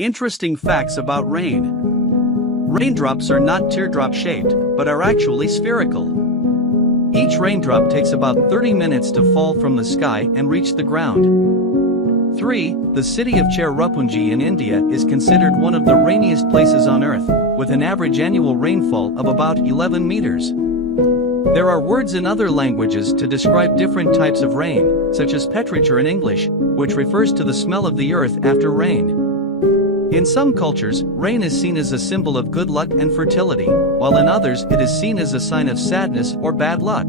Interesting facts about rain. Raindrops are not teardrop-shaped, but are actually spherical. Each raindrop takes about 30 minutes to fall from the sky and reach the ground. 3. The city of Cherrapunji in India is considered one of the rainiest places on Earth, with an average annual rainfall of about 11 meters. There are words in other languages to describe different types of rain, such as petrichor in English, which refers to the smell of the earth after rain. In some cultures, rain is seen as a symbol of good luck and fertility, while in others it is seen as a sign of sadness or bad luck.